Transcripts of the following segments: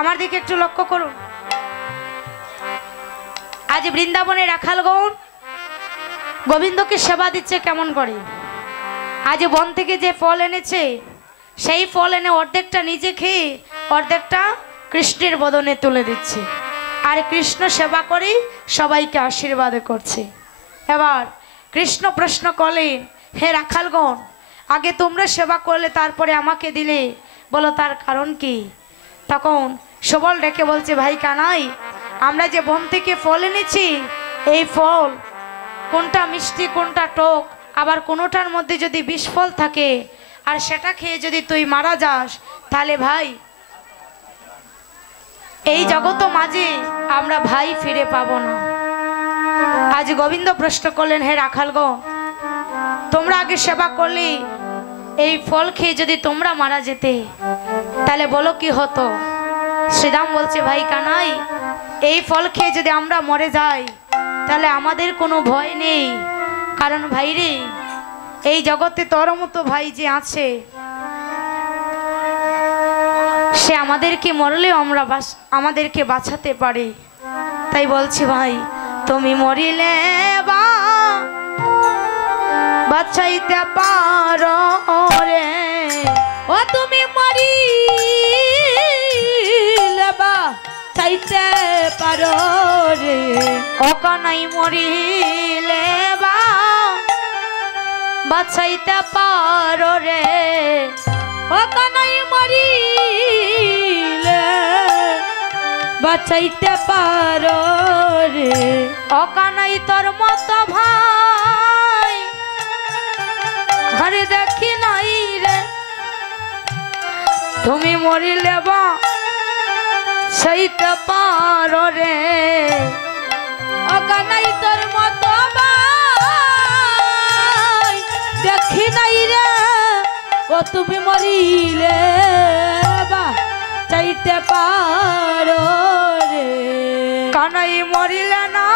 আমার দিকে একটু লক্ষ্য করুন। আজ বৃন্দাবনে রাখালগণ গোবিন্দকে সেবা দিচ্ছে কেমন করে। আজ বন থেকে যে ফল এনেছে সেই ফল এনে অর্ধেকটা নিজে খেয়ে অর্ধেকটা কৃষ্ণের বদনে তুলে দিচ্ছে, আর কৃষ্ণ সেবা করে সবাইকে আশীর্বাদ করছে। এবার কৃষ্ণ প্রশ্ন করলেন, হে রাখালগণ, আগে তোমরা সেবা করলে তারপরে আমাকে দিলে, বলো তার কারণ কি? তখন সবল ডেকে বলছে, ভাই কানাই, আমরা যে বন থেকে ফল এনেছি এই ফল কোনটা মিষ্টি কোনটা টক, আবার কোনোটার মধ্যে যদি বিষ ফল থাকে আর সেটা খেয়ে যদি তুই মারা যাস তাহলে ভাই এই জগৎ মাঝে আমরা ভাই ফিরে পাবো না। আজ গোবিন্দ প্রশ্ন করলেন, হে রাখালগণ, তোমরা আগে সেবা করলে এই ফল খেয়ে যদি তোমরা মারা যেতে তাহলে বলো কি হতো? শ্রীরাম বলছে, ভাই কানাই, এই ফল খেয়ে যদি আমরা মরে যাই তাহলে আমাদের কোনো ভয় নেই, কারণ ভাই রে এই জগতে তোর মতো ভাই যে আছে সে আমাদেরকে মরলেও আমাদেরকে বাঁচাতে পারে। তাই বলছি ভাই, তুমি মরিলে বাঁচাইতে পারো রে, ও তুমি মরিলে বাঁচাইতে পারো রে, ও কানাই মরিলে বাঁচাইতে পারো রে, ও কানাই মরিলে বাঁচাইতে পারো রে, ও কানাই তোর মতো ভাই আরে দেখি নাই রে, তুমি মরিলে বাঁচাইতে পারো রে, ও কানাই তোর মতো ভাই দেখি নাই রে, ও তুমি মরিলে বাঁচাইতে পারো রে, কানাই মরিলে না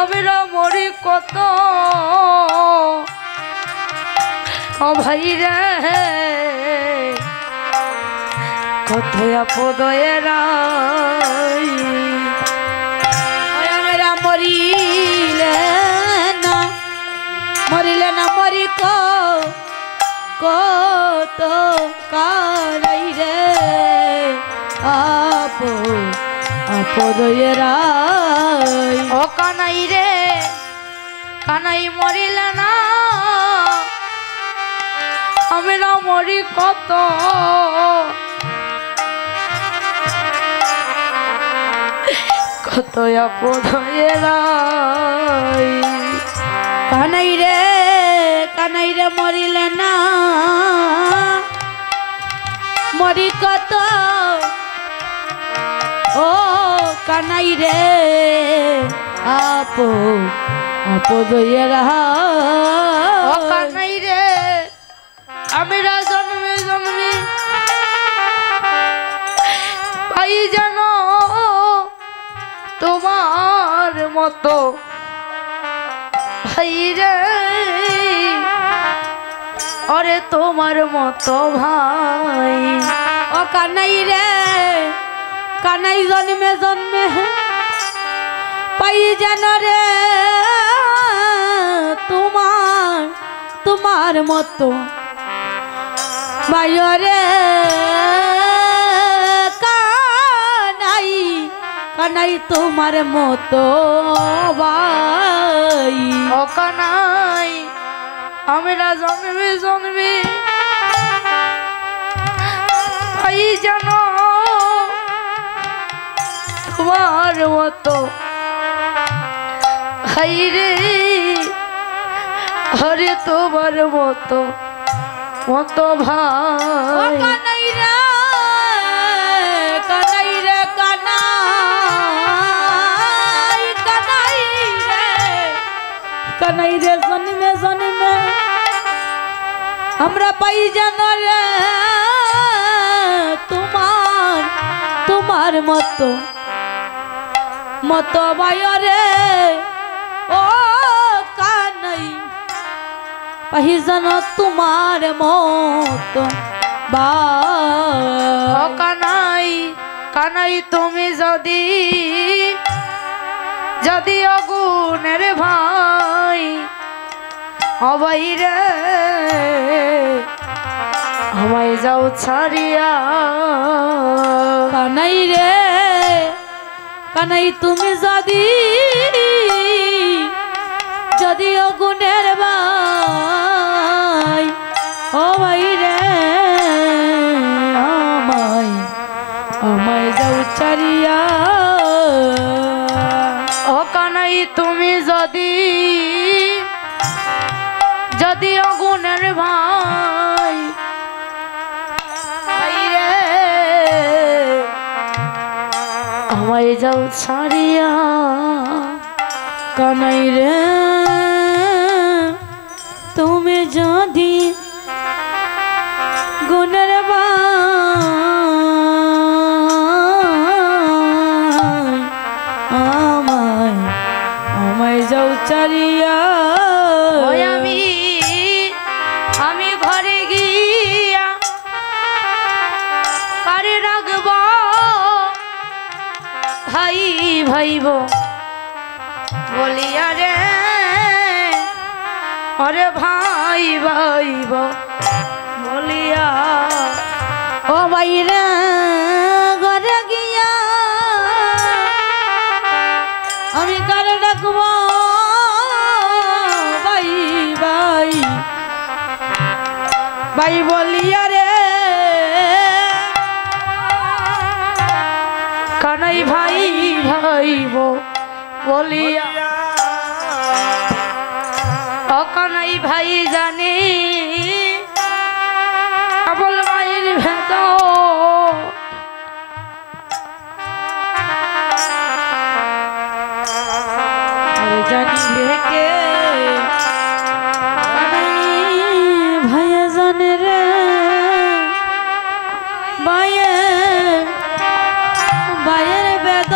আমরা মরি কত, ও ভাই রে কত আপদয়েরা আমরা মরিলে না মরি কত কানাই রে আপদয়েরা, ও কানাই রে কানাই মরিলে না আমরা মরি কত, কত আপদয়েরা, কানাই রে মরিলে না মরি কত, ও কানাই রে আপদয়েরা, ও কানাই রে আমরা জন্মে জন্মে পাই যেন তোমার মতো ভাই রে, অরে তোমার মতো ভাই, ও কানাই রে কানাই জন্মে জন্মে পাই যেন রে তোমার মতো ভাই রে, কানাই তোমার মতো ভাই, ও কানাই আমরা জন্মে জন্মে ভাই যেন তোমার মতো ভাই রে, হরে তোমার মতো ভাই, কানাই রে কানাই রে কানাই রে জন্মে জন্মে আমরা পাই যেন রে তোমার মতো ভাই রে, ও কানাই পাই যেন তোমার মতো বা কানাই তুমি যদি যদি অগুণের ভাই হবাই রে আমায় যাও ছাড়িয়া কানাই রে কানাই তুমি যদি যদি অগুণের ভাই ও ভাই রে আমায় আমায় যাও ছাড়িয়া ও কানাই তুমি যদি যদি অগুণের ভাই ভাই রে আমায় যাও ছাড়িয়া কানাই রে তুমি যদি গুণের ভাই আমায় আমায় যাও চারিয়া ওই আমি ঘরে গিয়া কারে রাখব ভাই ভাইব বলিয়া রে অরে ভাই ভাইব বলিয়া ও বাইরে ঘরে গিয়া আমি কারে ডাকব ভাই ভাই ভাই বলিয়া রে কানাই ভাই ভাইব বলিয়া ও কানাই ভাই জানে আবল মায়ের ভেদ জানিবে কে ভাইয়া জানে রে ভাইয়ের বেদ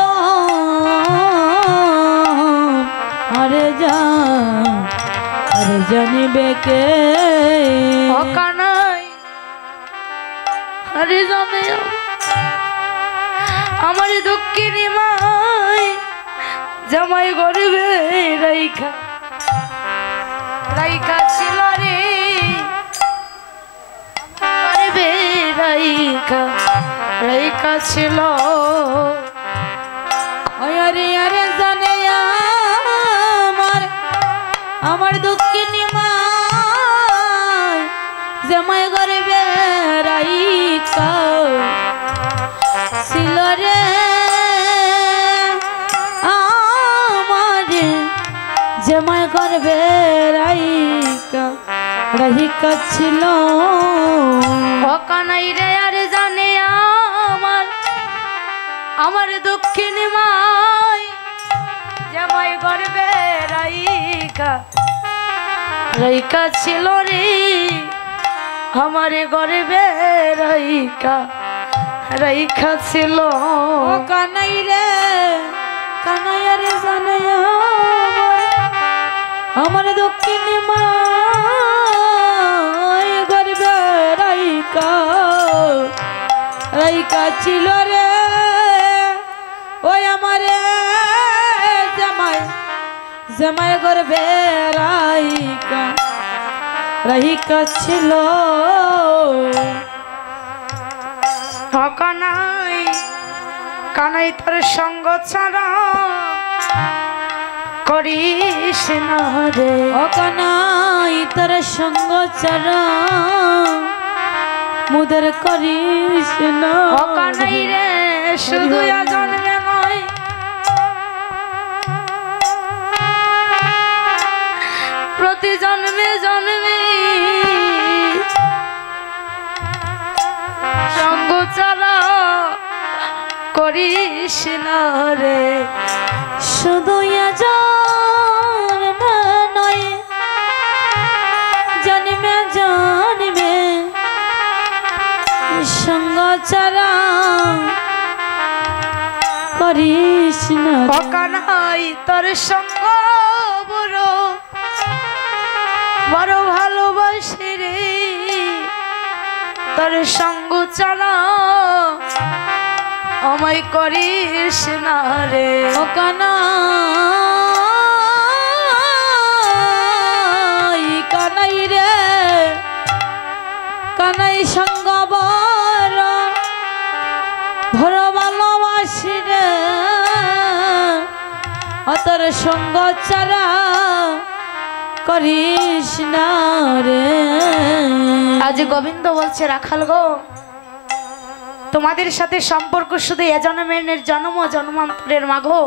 আরে জানিবে কে ও কানাই আরে জানে আমার দুঃখিনী মাই জামাই গরিবে রাইখা রাইখা ছিল রে গরিবে রাইখা রাইখা ছিল আরে আরে জানে আমার দুঃখিনী মা জামাই গরিবে রাইখা ছিল রে জামাই গর্বে রাইকা ছিল ও কানাই রে আরে জানে আমার দক্ষিণী মাই জামাই গর্বে রাইকা রাইকা ছিল রে আমার গর্বে রাইকা রাইকা ছিল ও কানাই রে কানাই রে জানে আমার দক্ষিণী মাই গর্বে রাইকা ছিল রে ওই আমারে জামাই গর্বে রাইকা ছিল কানাই কানাই তোর সঙ্গ ছাড়া করিস না রে ও কানাই তোর সঙ্গ ছাড়া মুদের করিস না ও কানাই রে শুধু জন্মে নয় প্রতি জন্মে জন্মে সঙ্গ ছাড়া করিস না রে শুধু জন্মে নয় জন্মে জন্মে সঙ্গ ছাড়া করিস না ও কানাই তোর সঙ্গ বড় বড় ভালোবাসি রে তোর সঙ্গ ছাড়া আমায় করিস না রে। ও কানাই কানাই রে কানাই সঙ্গ বড় ভর ভালোবাসি রে অতর সঙ্গ চারা করিস না রে। আজ গোবিন্দ বলছে রাখাল গো, তোমাদের সাথে সম্পর্ক শুধু এ জন্মের জন্ম জন্মান্তরের মাগো।